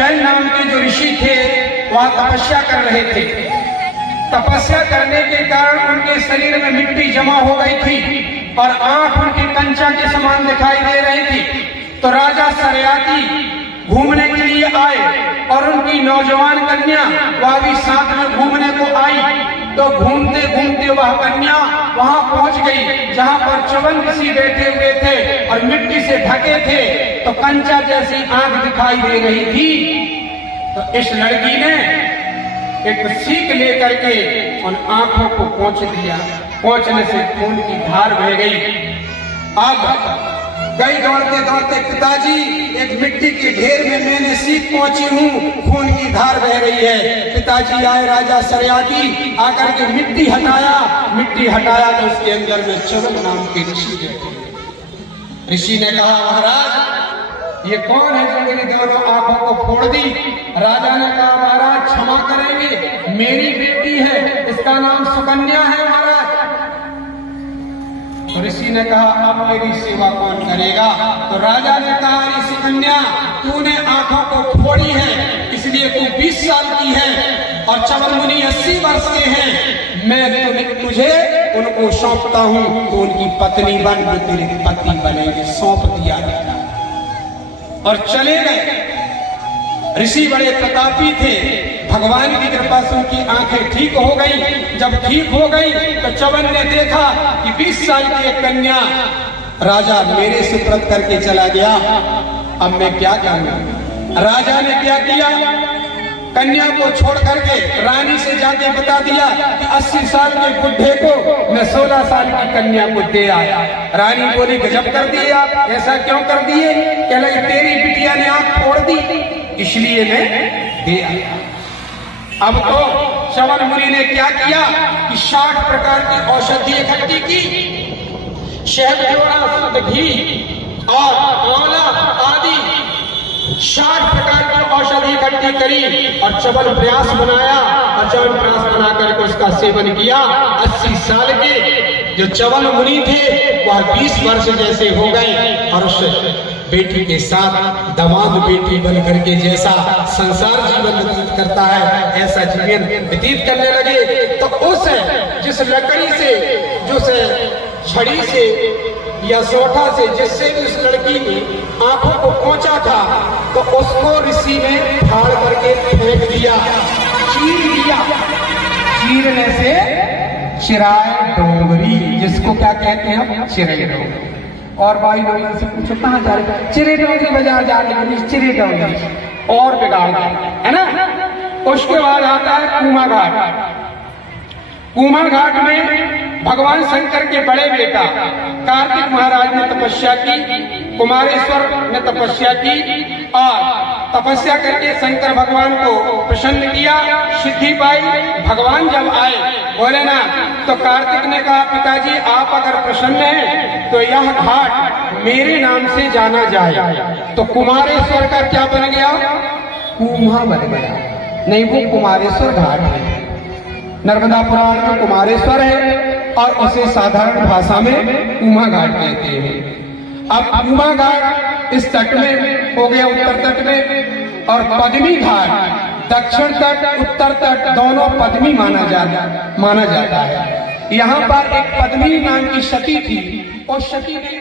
शैल नाम के जो ऋषि थे वह तपस्या कर रहे थे। तपस्या करने के कारण उनके शरीर में मिट्टी जमा हो गई थी और आंख उनकी कंचा के समान दिखाई दे रही थी। तो राजा सरयाती घूमने के लिए आए और उनकी नौजवान कन्या वह भी साथ में घूमने को आई। तो घूमते घूमते वह कन्या वहां पहुंच गई जहां पर च्यवन ऋषि बैठे हुए थे और मिट्टी से ढके थे। तो कंचा जैसी आंख दिखाई दे रही थी। तो इस लड़की ने एक सीख लेकर के उन आंखों को पोंछ दिया। पोंछने से खून की धार बह गई। अब गई दौड़ते दौड़ते, पिताजी एक मिट्टी के ढेर में मैंने सीख पहुंची हूँ, खून की धार बह रही है। पिताजी आए, राजा सरयाती आकर के मिट्टी हटाया तो उसके अंदर में च्यवन नाम के ऋषि बैठे। ऋषि ने कहा, महाराज ये कौन है जो मेरी दोनों आंखों को फोड़ दी? राजा ने कहा, महाराज क्षमा करेंगे, मेरी बेटी है, इसका नाम सुकन्या है महाराज। तो ऋषि ने कहा, अब मेरी सेवा कौन करेगा? तो राजा ने कहा, ऋषि कन्या तूने आंखों को फोड़ी है, इसलिए तू 20 साल की है और च्यवन मुनि 80 वर्ष के हैं। मैं तुझे उनको सौंपता हूँ, तो उनकी पत्नी बन, वो तेरे पति बनेंगे। सौंप दिया गया और चले गए। ऋषि बड़े प्रतापी थे, भगवान की कृपा से उनकी आंखें ठीक हो गई। जब ठीक हो गई तो च्यवन ने देखा कि 20 साल की एक कन्या राजा मेरे सुपुर्द करके चला गया, अब मैं क्या करूं? राजा ने क्या किया, कन्या को छोड़ करके रानी से जाके बता दिया कि 80 साल के बुढ़े को मैं 16 साल की कन्या को दे आया। रानी बोली, गजब कर दिए आप, ऐसा क्यों कर दिए? कह लगे, तेरी बिटिया ने आंख फोड़ दी इसलिए मैं दे आया। अब तो च्यवन मुनि ने क्या किया कि 60 प्रकार की औषधि इकट्ठी की, शहद, शुद्ध घी और आंवला आदि 60 प्रकार की औषधि इकट्ठी करी और च्यवन प्रयास बनाया और च्यवन प्रयास बना करके उसका सेवन किया। 80 साल के जो च्यवन मुनि थे वह 20 वर्ष जैसे हो गए और उस बेटी के साथ दामाद बेटी बन करके जैसा संसार जीवन व्यतीत करता है ऐसा जीवन व्यतीत करने लगे। तो उस जिस लकड़ी से, जिस छड़ी से या सोठा से जिससे भी उस लड़की ने आंखों को पोंछा था, तो उसको ऋषि ने फाड़ करके फेंक दिया, चीर दिया। चीरने से चिराय डोंगरी, जिसको क्या कहते हैं, चिरे डोंगरी। और भाई लोगों से पूछो कहाँ जा रहे? चिरे डोंगरी बाजार जा रहे, चिरे डोंगरी और बिगाड़ है ना। उसके बाद आता है कूमा घाट। कूमा घाट में भगवान शंकर के बड़े बेटा कार्तिक महाराज ने तपस्या की, कुमारेश्वर ने तपस्या की और तपस्या करके शंकर भगवान को प्रसन्न किया, सिद्धि पाई। भगवान जब आए बोले ना, तो कार्तिक ने कहा, पिताजी आप अगर प्रसन्न हैं तो यह घाट मेरे नाम से जाना जाए। तो कुमारेश्वर का क्या बन गया? कूमा बन गया। नहीं, वो कुमारेश्वर घाट है। नर्मदा पुराण में कुमारेश्वर है और उसे साधारण भाषा में कूमा घाट कहते हैं। अब कूमा घाट इस तट में हो गया, उत्तर तट में, और पद्मी घाट दक्षिण तट, उत्तर तट दोनों पद्मी माना जाता है। यहाँ पर एक पद्मी नाम की सती थी और सती ने